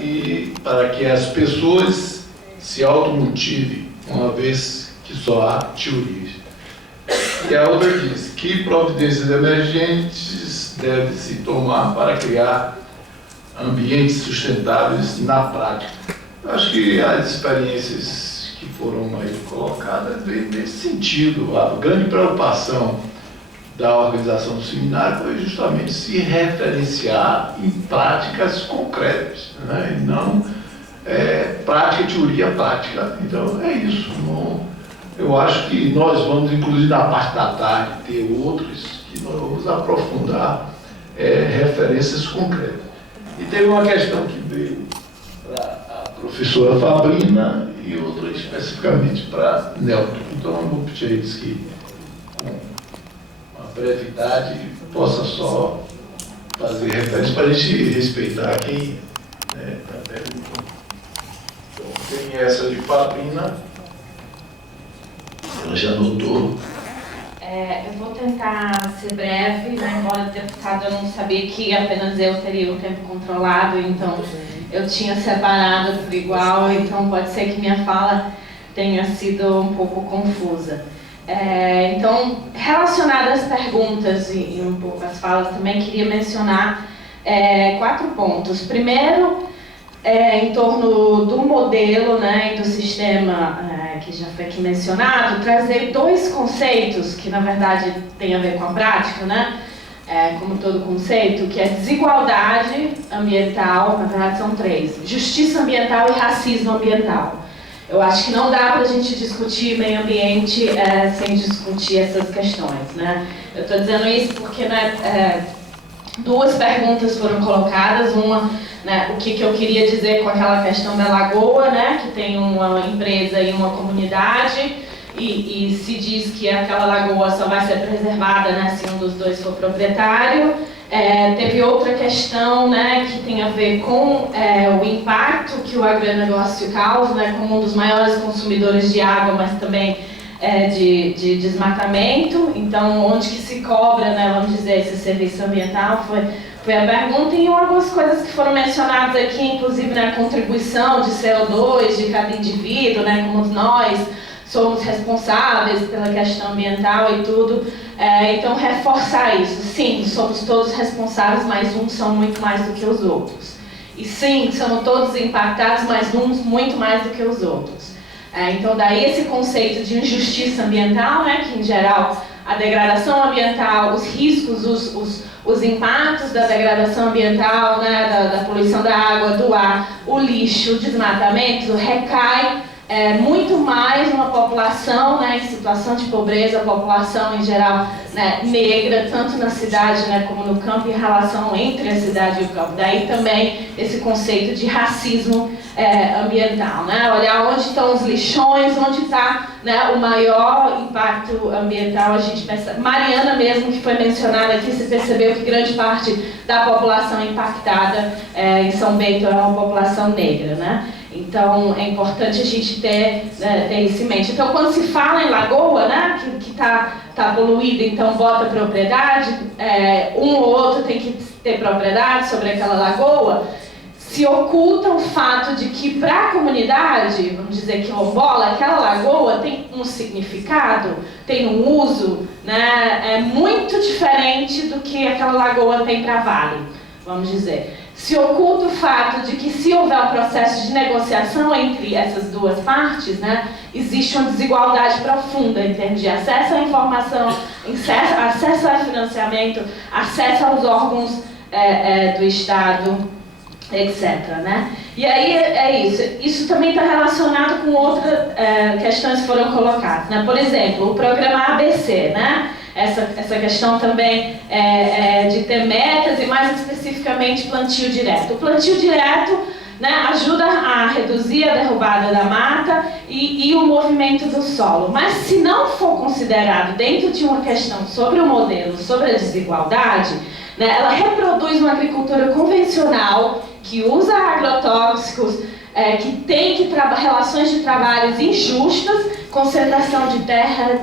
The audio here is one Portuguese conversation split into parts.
e para que as pessoas se automotivem, uma vez que só há teorias. E a outra diz: que providências emergentes deve-se tomar para criar ambientes sustentáveis na prática? Eu acho que as experiências que foram aí colocadas vêm nesse sentido. A grande preocupação da organização do seminário foi justamente se referenciar em práticas concretas, né? E não prática, teoria, prática. Então é isso. Eu acho que nós vamos, inclusive na parte da tarde, ter outros que nós vamos aprofundar referências concretas. E teve uma questão que veio para a professora Fabrina e outra especificamente para Nelton. Então eu vou pedir a eles que, com uma brevidade, possa só fazer referência para a gente respeitar quem está perguntando. Então tem essa de Fabrina, ela já anotou. Eu vou tentar ser breve, né? Embora o deputado eu não sabia que apenas eu teria o tempo controlado, então eu tinha separado por igual, então pode ser que minha fala tenha sido um pouco confusa. Então, relacionado às perguntas e um pouco às falas, também queria mencionar 4 pontos. Primeiro, em torno do modelo, né, e do sistema que já foi aqui mencionado, trazer 2 conceitos que, na verdade, têm a ver com a prática, né, como todo conceito, que é desigualdade ambiental, na verdade são 3, justiça ambiental e racismo ambiental. Eu acho que não dá para a gente discutir meio ambiente sem discutir essas questões, né. Eu estou dizendo isso porque, né, 2 perguntas foram colocadas, uma, né, o que eu queria dizer com aquela questão da lagoa, né, que tem uma empresa e uma comunidade, e se diz que aquela lagoa só vai ser preservada, né, se um dos 2 for proprietário. Teve outra questão, né, que tem a ver com o impacto que o agronegócio causa, né, como um dos maiores consumidores de água, mas também de desmatamento. Então, onde que se cobra, né, vamos dizer, esse serviço ambiental foi a pergunta. E algumas coisas que foram mencionadas aqui, inclusive na contribuição de CO2 de cada indivíduo, né, como nós somos responsáveis pela questão ambiental e tudo. Então, reforçar isso. Sim, somos todos responsáveis, mas uns são muito mais do que os outros. E sim, somos todos impactados, mas uns muito mais do que os outros. Então, daí esse conceito de injustiça ambiental, né, que em geral a degradação ambiental, os riscos, os impactos da degradação ambiental, né, da poluição da água, do ar, o lixo, o desmatamento, recai muito mais numa população, né, em situação de pobreza, a população em geral, né, negra, tanto na cidade, né, como no campo, em relação entre a cidade e o campo. Daí também esse conceito de racismo ambiental, né? Olhar onde estão os lixões, onde está, né, o maior impacto ambiental. A gente pensa, Mariana mesmo, que foi mencionada aqui, se percebeu que grande parte da população impactada em São Bento é uma população negra, né? Então, é importante a gente ter isso em mente. Então, quando se fala em lagoa, né, que tá poluída, então bota propriedade, um ou outro tem que ter propriedade sobre aquela lagoa, se oculta o fato de que para a comunidade, vamos dizer quilombola, aquela lagoa tem um significado, tem um uso, né, muito diferente do que aquela lagoa tem para Vale, vamos dizer. Se oculta o fato de que, se houver um processo de negociação entre essas 2 partes, né, existe uma desigualdade profunda em termos de acesso à informação, acesso a financiamento, acesso aos órgãos do Estado, etc. Né? E aí é isso. Isso também está relacionado com outras questões que foram colocadas. Né? Por exemplo, o programa ABC, né? Essa questão também de ter metas e, mais especificamente, plantio direto. O plantio direto, né, ajuda a reduzir a derrubada da mata e o movimento do solo. Mas, se não for considerado dentro de uma questão sobre o modelo, sobre a desigualdade, né, ela reproduz uma agricultura convencional que usa agrotóxicos, que tem relações de trabalhos injustas, concentração de terra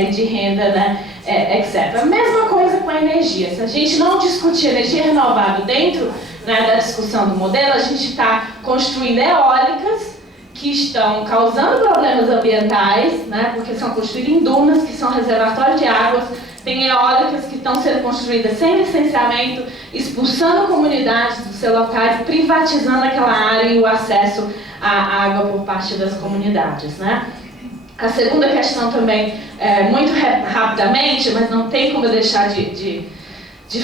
e de renda, né, etc. A mesma coisa com a energia. Se a gente não discutir energia renovável dentro né, da discussão do modelo, a gente está construindo eólicas que estão causando problemas ambientais, né, porque são construídas em dunas, que são reservatórios de águas. Tem eólicas que estão sendo construídas sem licenciamento, expulsando comunidades dos seus locais, privatizando aquela área e o acesso à água por parte das comunidades, né? A segunda questão também, muito rapidamente, mas não tem como eu deixar de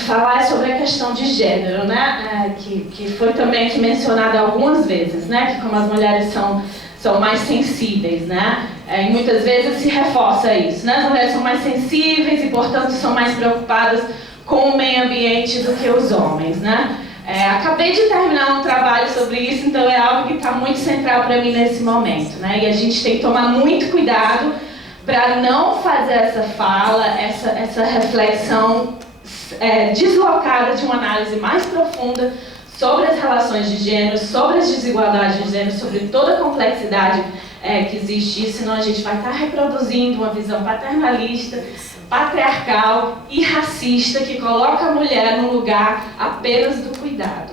falar, é sobre a questão de gênero, né? Que foi também aqui mencionada algumas vezes, né? Que como as mulheres são mais sensíveis, né? E muitas vezes se reforça isso, né? As mulheres são mais sensíveis e, portanto, são mais preocupadas com o meio ambiente do que os homens, né? Acabei de terminar um trabalho sobre isso, então é algo que está muito central para mim nesse momento, né? E a gente tem que tomar muito cuidado para não fazer essa fala, essa reflexão deslocada de uma análise mais profunda sobre as relações de gênero, sobre as desigualdades de gênero, sobre toda a complexidade que existe, senão a gente vai estar reproduzindo uma visão paternalista, patriarcal e racista que coloca a mulher no lugar apenas do cuidado,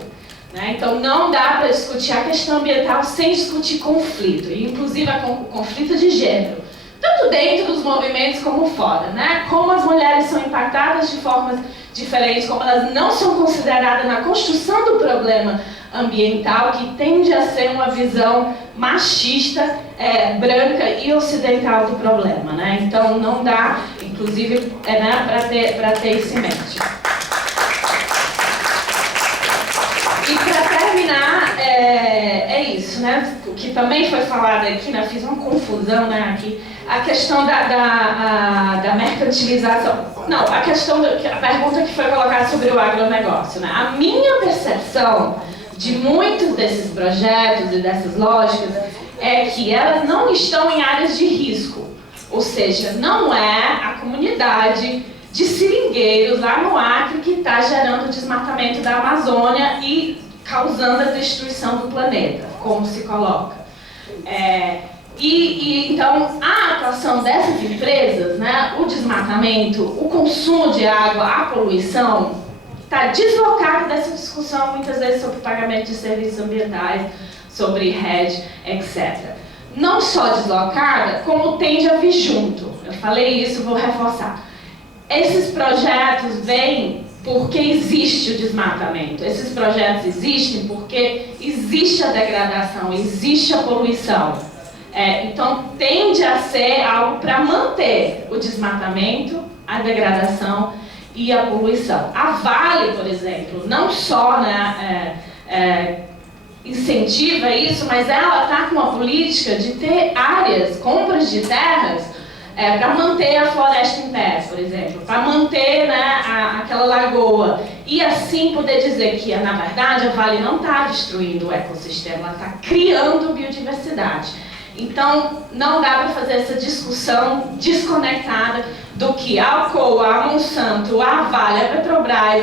né? Então não dá para discutir a questão ambiental sem discutir conflito, inclusive o conflito de gênero, tanto dentro dos movimentos como fora, né? Como as mulheres são impactadas de formas diferentes, como elas não são consideradas na construção do problema ambiental, que tende a ser uma visão machista, branca e ocidental do problema, né? Então não dá, inclusive, né, para ter isso em mente. E para terminar, é isso, né? O que também foi falado aqui, né? Fiz uma confusão, né, aqui. A questão da mercantilização. Não, a pergunta que foi colocada sobre o agronegócio, né? A minha percepção de muitos desses projetos e dessas lógicas é que elas não estão em áreas de risco. Ou seja, não é a comunidade de seringueiros lá no Acre que está gerando o desmatamento da Amazônia e causando a destruição do planeta, como se coloca. Então, a atuação dessas empresas, né, o desmatamento, o consumo de água, a poluição, está deslocado dessa discussão, muitas vezes, sobre pagamento de serviços ambientais, sobre RED, etc. Não só deslocada, como tende a vir junto. Eu falei isso, vou reforçar. Esses projetos vêm porque existe o desmatamento. Esses projetos existem porque existe a degradação, existe a poluição. Então, tende a ser algo para manter o desmatamento, a degradação e a poluição. A Vale, por exemplo, não só, né, incentiva isso, mas ela está com uma política de ter áreas, compras de terras, para manter a floresta em pé, por exemplo, para manter, né, aquela lagoa. E assim poder dizer que, na verdade, a Vale não está destruindo o ecossistema, ela está criando biodiversidade. Então, não dá para fazer essa discussão desconectada do que a Alcoa, a Monsanto, a Vale, a Petrobras,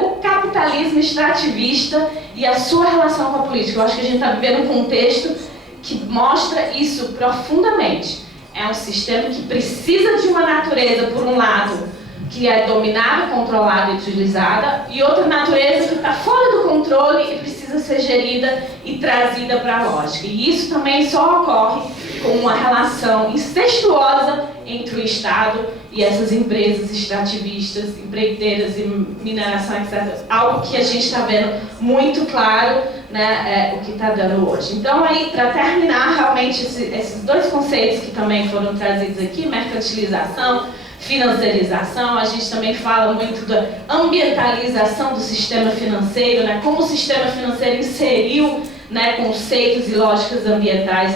o capitalismo extrativista e a sua relação com a política. Eu acho que a gente está vivendo um contexto que mostra isso profundamente. É um sistema que precisa de uma natureza, por um lado, que é dominada, controlada e utilizada, e outra natureza que está fora do controle e precisa ser gerida e trazida para a lógica. E isso também só ocorre com uma relação incestuosa entre o Estado e essas empresas extrativistas, empreiteiras e mineração, etc. Algo que a gente está vendo muito claro, né, o que está dando hoje. Então, aí, para terminar, realmente, esses dois conceitos que também foram trazidos aqui, mercantilização, financiarização, a gente também fala muito da ambientalização do sistema financeiro, né, como o sistema financeiro inseriu, né, conceitos e lógicas ambientais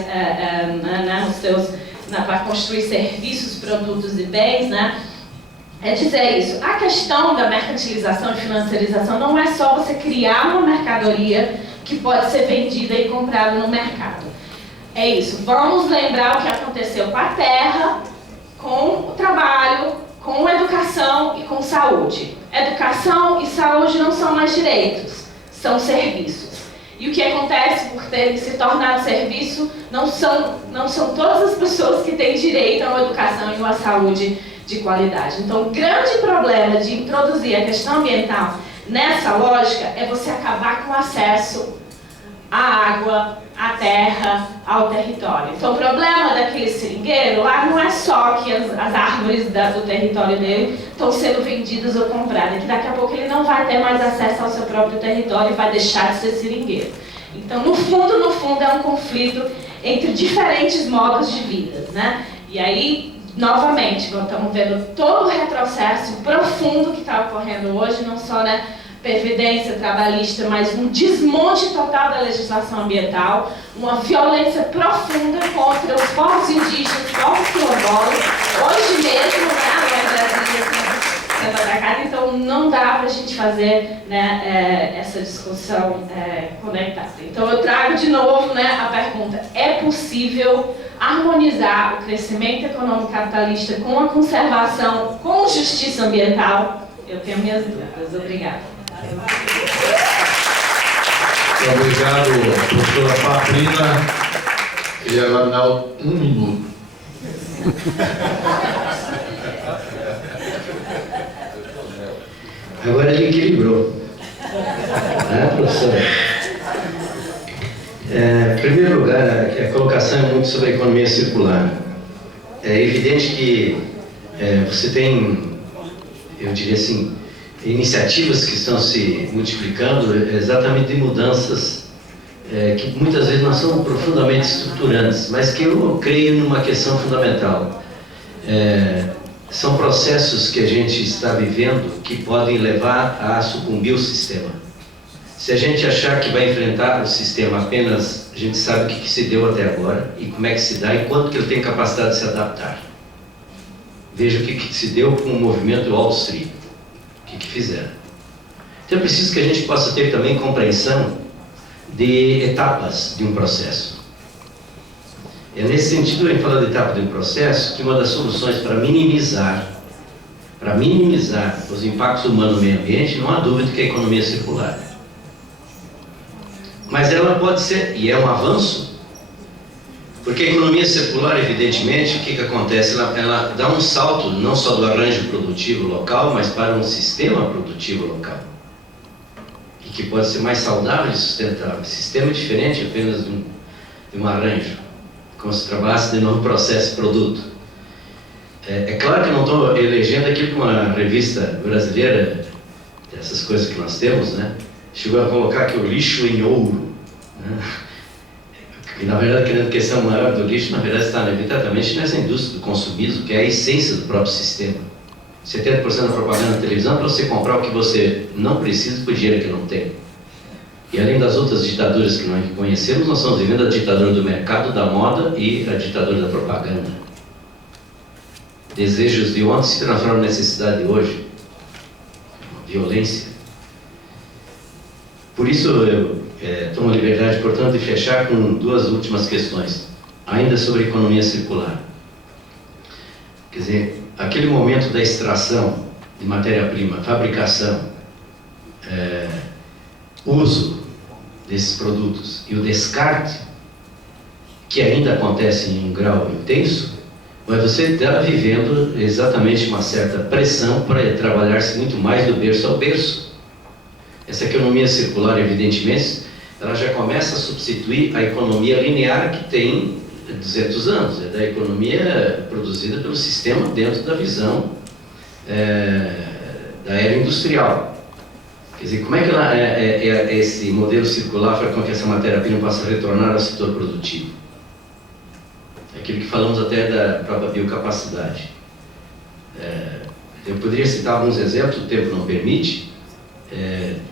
para construir serviços, produtos e bens, né. É dizer isso. A questão da mercantilização e financiarização não é só você criar uma mercadoria que pode ser vendida e comprada no mercado. É isso. Vamos lembrar o que aconteceu com a terra, com o trabalho, com a educação e com saúde. Educação e saúde não são mais direitos, são serviços. E o que acontece por terem se tornado serviço não são todas as pessoas que têm direito a uma educação e uma saúde de qualidade. Então, o grande problema de introduzir a questão ambiental nessa lógica é você acabar com o acesso à água, à terra, ao território. Então o problema daquele seringueiro lá não é só que as árvores do território dele estão sendo vendidas ou compradas, que daqui a pouco ele não vai ter mais acesso ao seu próprio território e vai deixar de ser seringueiro. Então no fundo é um conflito entre diferentes modos de vida, né? E aí, novamente, nós estamos vendo todo o retrocesso profundo que está ocorrendo hoje, não só na previdência trabalhista, mas um desmonte total da legislação ambiental, uma violência profunda contra os povos indígenas, os povos quilombolas, hoje mesmo, né, sendo atacado, então não dá para a gente fazer, né, essa discussão conectada. Então eu trago de novo, né, a pergunta: é possível harmonizar o crescimento econômico capitalista com a conservação, com justiça ambiental? Eu tenho minhas dúvidas. Obrigada. Obrigado, professora Paulina. Queria agora dar 1 minuto. Agora ele equilibrou. Né, professora? Em primeiro lugar, a colocação é muito sobre a economia circular. É evidente que você tem, eu diria assim, iniciativas que estão se multiplicando exatamente de mudanças que muitas vezes não são profundamente estruturantes, mas que eu creio numa questão fundamental. São processos que a gente está vivendo que podem levar a sucumbir o sistema. Se a gente achar que vai enfrentar o sistema apenas, a gente sabe o que se deu até agora e como é que se dá e quanto que ele tem capacidade de se adaptar. Veja o que se deu com o movimento Wall Street. O que fizeram. Então é preciso que a gente possa ter também compreensão de etapas de um processo. É nesse sentido, em falar de etapa de um processo, que uma das soluções para minimizar os impactos humanos no meio ambiente, não há dúvida que é a economia circular. Mas ela pode ser, e é um avanço, porque a economia circular, evidentemente, o que acontece? Ela dá um salto não só do arranjo produtivo local, mas para um sistema produtivo local. E que pode ser mais saudável e sustentável. Sistema diferente apenas de um arranjo, como se trabalhasse de novo processo produto. É claro que eu não estou elegendo aquilo que uma revista brasileira, dessas coisas que nós temos, né, chegou a colocar aqui o lixo em ouro, né? E na verdade, querendo a questão maior do lixo, na verdade está exatamente nessa indústria do consumismo, que é a essência do próprio sistema. 70% da propaganda na televisão é para você comprar o que você não precisa por dinheiro que não tem. E além das outras ditaduras que nós conhecemos, nós estamos vivendo a ditadura do mercado, da moda e a ditadura da propaganda. Desejos de ontem se transformam em necessidade de hoje. Violência. Por isso eu tomo a liberdade, portanto, de fechar com 2 últimas questões, ainda sobre economia circular. Quer dizer, aquele momento da extração de matéria-prima, fabricação, uso desses produtos e o descarte, que ainda acontece em um grau intenso, mas você está vivendo exatamente uma certa pressão para trabalhar-se muito mais do berço ao berço. Essa economia circular, evidentemente, ela já começa a substituir a economia linear que tem 200 anos, é da economia produzida pelo sistema dentro da visão da era industrial. Quer dizer, como é que esse modelo circular faz com que essa matéria-prima possa retornar ao setor produtivo? Aquilo que falamos até da própria biocapacidade. Eu poderia citar alguns exemplos, o tempo não permite.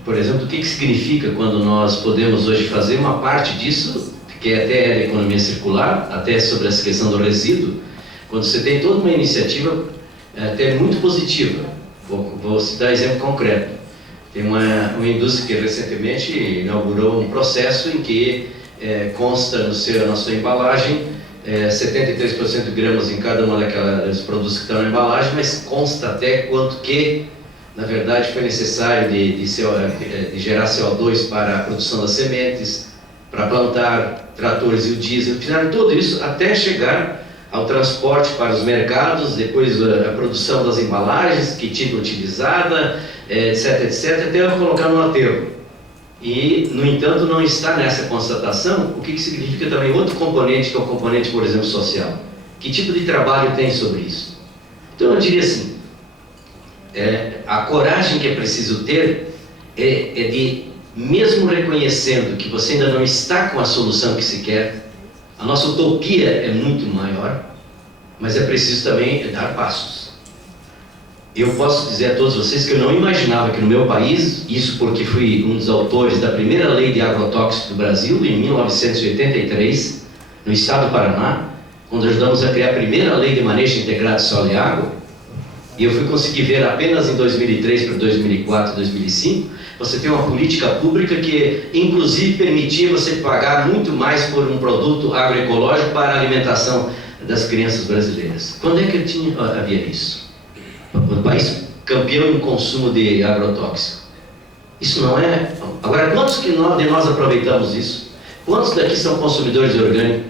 Por exemplo, o que significa quando nós podemos hoje fazer uma parte disso, que até é da economia circular, até sobre essa questão do resíduo, quando você tem toda uma iniciativa até muito positiva. Vou citar exemplo concreto. Tem uma indústria que recentemente inaugurou um processo em que consta na sua embalagem 73% de gramas em cada uma daqueles produtos que estão na embalagem, mas consta até quanto que, na verdade, foi necessário de gerar CO2 para a produção das sementes, para plantar tratores e o diesel. Fizeram tudo isso até chegar ao transporte para os mercados, depois a produção das embalagens, que tinta utilizada, etc, etc, até eu colocar no aterro. E, no entanto, não está nessa constatação o que significa também outro componente, que é o componente, por exemplo, social. Que tipo de trabalho tem sobre isso? Então, eu diria assim, a coragem que é preciso ter é de, mesmo reconhecendo que você ainda não está com a solução que se quer, a nossa utopia é muito maior, mas é preciso também dar passos. Eu posso dizer a todos vocês que eu não imaginava que no meu país, isso porque fui um dos autores da primeira lei de agrotóxicos do Brasil, em 1983, no estado do Paraná, quando ajudamos a criar a primeira lei de manejo integrado de solo e água, e eu fui conseguir ver apenas em 2003 para 2004, 2005, você tem uma política pública que, inclusive, permitia você pagar muito mais por um produto agroecológico para a alimentação das crianças brasileiras. Quando é que havia isso? O país campeão em consumo de agrotóxico. Isso não é... Agora, quantos de nós aproveitamos isso? Quantos daqui são consumidores de orgânico?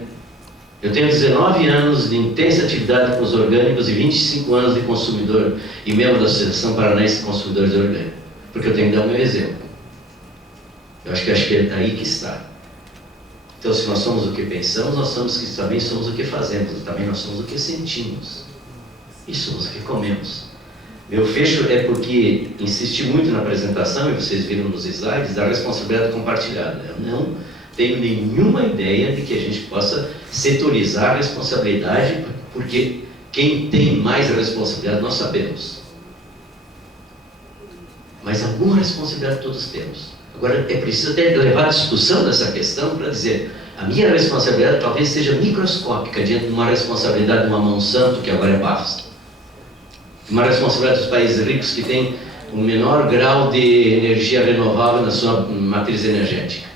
Eu tenho 19 anos de intensa atividade com os orgânicos e 25 anos de consumidor e membro da Associação Paranaense de Consumidores de Orgânico. Porque eu tenho que dar o meu exemplo. Eu acho que é aí que está. Então, se nós somos o que pensamos, também somos o que fazemos, também nós somos o que sentimos. E somos o que comemos. Meu fecho é porque insisti muito na apresentação, e vocês viram nos slides, da responsabilidade compartilhada. Eu não tenho nenhuma ideia de que a gente possa setorizar a responsabilidade, porque quem tem mais responsabilidade nós sabemos. Mas alguma responsabilidade todos temos. Agora, é preciso até levar a discussão dessa questão para dizer, a minha responsabilidade talvez seja microscópica diante de uma responsabilidade de uma Monsanto, que agora é BASF. Uma responsabilidade dos países ricos que têm um menor grau de energia renovável na sua matriz energética.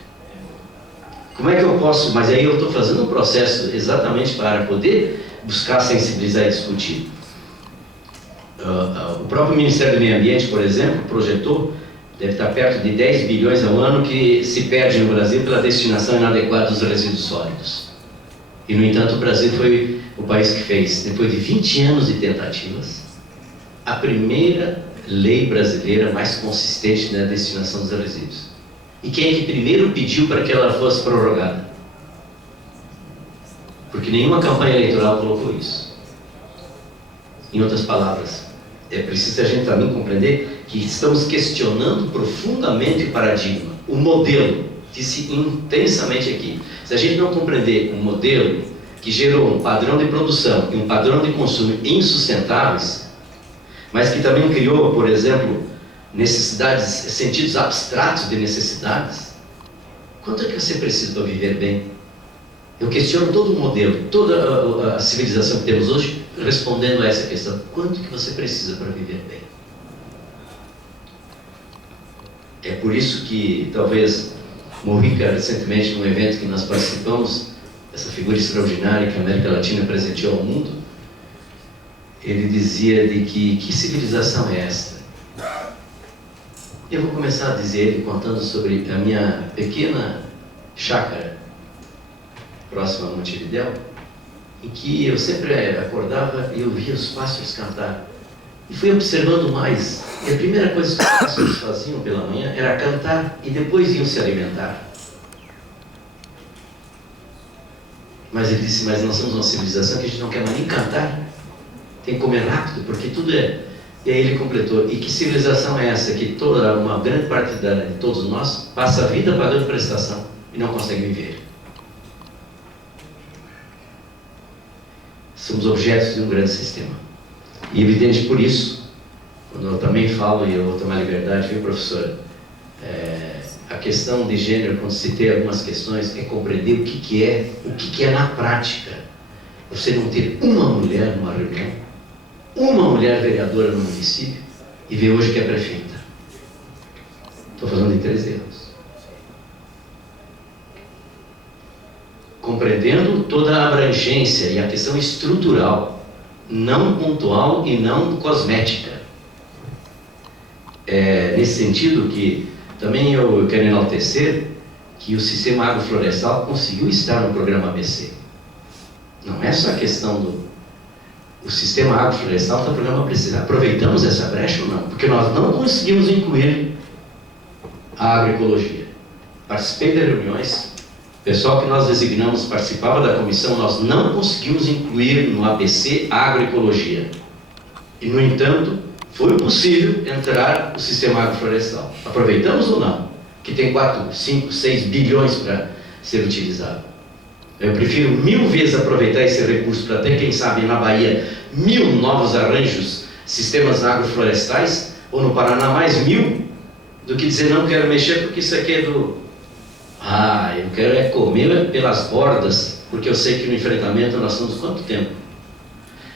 Como é que eu posso... Mas aí eu estou fazendo um processo exatamente para poder buscar sensibilizar e discutir. O próprio Ministério do Meio Ambiente, por exemplo, projetou, deve estar perto de 10 bilhões ao ano que se perde no Brasil pela destinação inadequada dos resíduos sólidos. E, no entanto, o Brasil foi o país que fez, depois de 20 anos de tentativas, a primeira lei brasileira mais consistente na destinação dos resíduos. E quem é que primeiro pediu para que ela fosse prorrogada? Porque nenhuma campanha eleitoral colocou isso. Em outras palavras, é preciso a gente também compreender que estamos questionando profundamente o paradigma, o modelo, disse intensamente aqui. Se a gente não compreender um modelo que gerou um padrão de produção e um padrão de consumo insustentáveis, mas que também criou, por exemplo, necessidades, sentidos abstratos de necessidades, quanto é que você precisa para viver bem? Eu questiono todo o modelo, toda a civilização que temos hoje, respondendo a essa questão. Quanto que você precisa para viver bem? É por isso que, talvez, Mojica, recentemente, num evento que nós participamos, essa figura extraordinária que a América Latina presenteou ao mundo, ele dizia de que civilização é esta? Eu vou começar a dizer ele contando sobre a minha pequena chácara próxima a Montevidéu, em que eu sempre acordava e ouvia os pássaros cantar. E fui observando mais. E a primeira coisa que os pássaros faziam pela manhã era cantar e depois iam se alimentar. Mas ele disse, mas nós somos uma civilização que a gente não quer mais nem cantar. Tem que comer rápido, porque tudo é... E aí ele completou, e que civilização é essa que uma grande parte de todos nós passa a vida pagando prestação e não consegue viver? Somos objetos de um grande sistema. E evidente por isso, quando eu também falo, e eu vou tomar liberdade, viu, professora? A questão de gênero, quando citei algumas questões, é compreender o que é na prática. Você não ter uma mulher numa reunião, uma mulher vereadora no município, e ver hoje que é prefeita. Estou falando de 13 anos. Compreendendo toda a abrangência e a questão estrutural, não pontual e não cosmética. Nesse sentido que também eu quero enaltecer que o sistema agroflorestal conseguiu estar no programa ABC. Não é só a questão do o sistema agroflorestal está programa para precisar. Aproveitamos essa brecha ou não? Porque nós não conseguimos incluir a agroecologia. Participei das reuniões, o pessoal que nós designamos participava da comissão, nós não conseguimos incluir no ABC a agroecologia. E, no entanto, foi possível entrar o sistema agroflorestal. Aproveitamos ou não? Que tem 4, 5, 6 bilhões para ser utilizado. Eu prefiro 1000 vezes aproveitar esse recurso para ter, quem sabe, na Bahia, 1000 novos arranjos, sistemas agroflorestais, ou no Paraná mais 1000, do que dizer, não quero mexer porque isso aqui é do... eu quero é comer pelas bordas, porque eu sei que no enfrentamento nós estamos quanto tempo?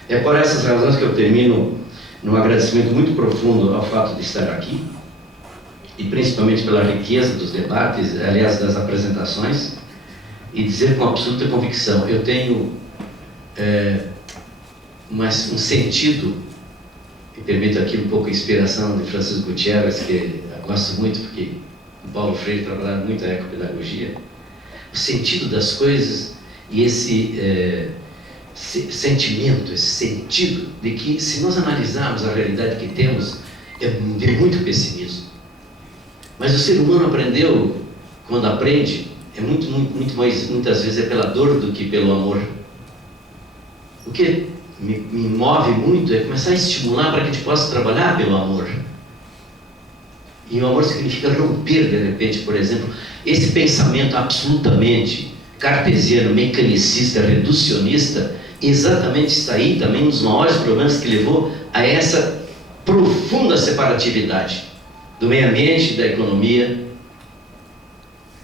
É por essas razões que eu termino num agradecimento muito profundo ao fato de estar aqui, e principalmente pela riqueza dos debates, aliás, das apresentações, e dizer com absoluta convicção, eu tenho um sentido, e permito aqui um pouco a inspiração de Francisco Gutierrez, que eu gosto muito, porque o Paulo Freire trabalhava muito a ecopedagogia, o sentido das coisas e esse sentimento, esse sentido de que, se nós analisarmos a realidade que temos, é de muito pessimismo. Mas o ser humano aprendeu, quando aprende, muitas vezes é pela dor do que pelo amor. O que me move muito é começar a estimular para que a gente possa trabalhar pelo amor. E o amor significa romper, de repente, por exemplo, esse pensamento absolutamente cartesiano, mecanicista, reducionista, exatamente está aí também um dos maiores problemas que levou a essa profunda separatividade do meio ambiente e da economia,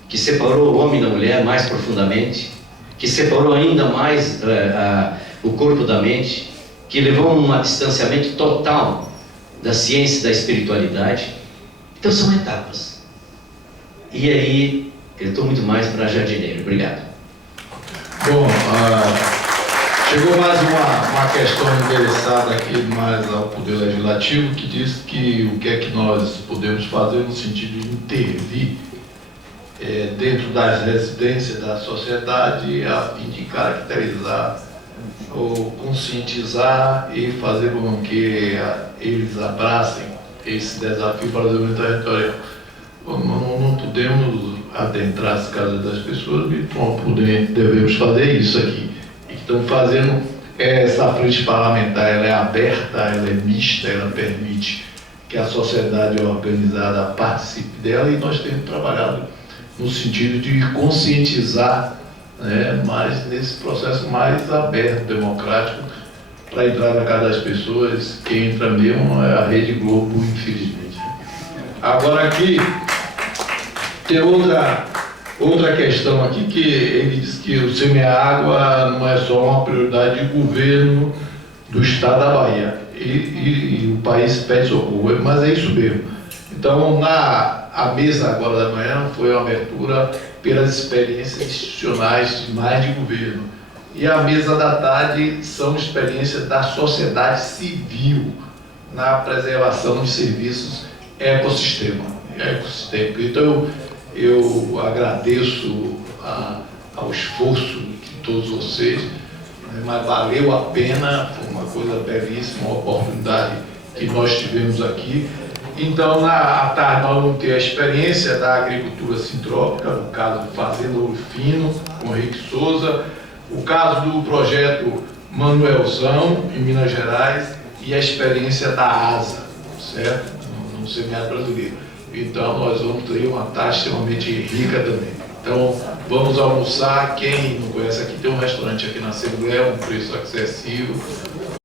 que separou o homem da mulher mais profundamente, que separou ainda mais o corpo da mente, que levou a um distanciamento total da ciência e da espiritualidade. Então são etapas. E aí, eu estou muito mais para jardineiro. Obrigado. Bom, chegou mais uma questão endereçada aqui mais ao Poder Legislativo, que diz que o que é que nós podemos fazer no sentido de intervir dentro das residências da sociedade, a fim de caracterizar ou conscientizar e fazer com que eles abracem esse desafio para o desenvolvimento territorial. Não podemos adentrar as casas das pessoas, e devemos fazer isso aqui. E que estamos fazendo essa frente parlamentar, ela é aberta, ela é mista, ela permite que a sociedade organizada participe dela, e nós temos trabalhado no sentido de conscientizar, mas nesse processo mais aberto, democrático, para entrar na casa das pessoas. Quem entra mesmo é a Rede Globo, infelizmente. Agora aqui, tem outra questão aqui, que ele diz que o semear-água não é só uma prioridade de governo do Estado da Bahia, e o país pede socorro, mas é isso mesmo. Então, a mesa agora da manhã foi uma abertura pelas experiências institucionais mais de governo. E a mesa da tarde são experiências da sociedade civil na preservação de serviços ecossistêmicos. Então, eu agradeço ao esforço de todos vocês, mas valeu a pena, foi uma coisa belíssima, uma oportunidade que nós tivemos aqui. Então, à tarde, nós vamos ter a experiência da agricultura sintrópica, no caso do Fazenda Ouro Fino, com Henrique Souza, o caso do projeto Manuelzão, em Minas Gerais, e a experiência da ASA, certo? No seminário brasileiro. Então, nós vamos ter uma taxa extremamente rica também. Então, vamos almoçar. Quem não conhece aqui, tem um restaurante aqui na Assembleia, um preço acessível.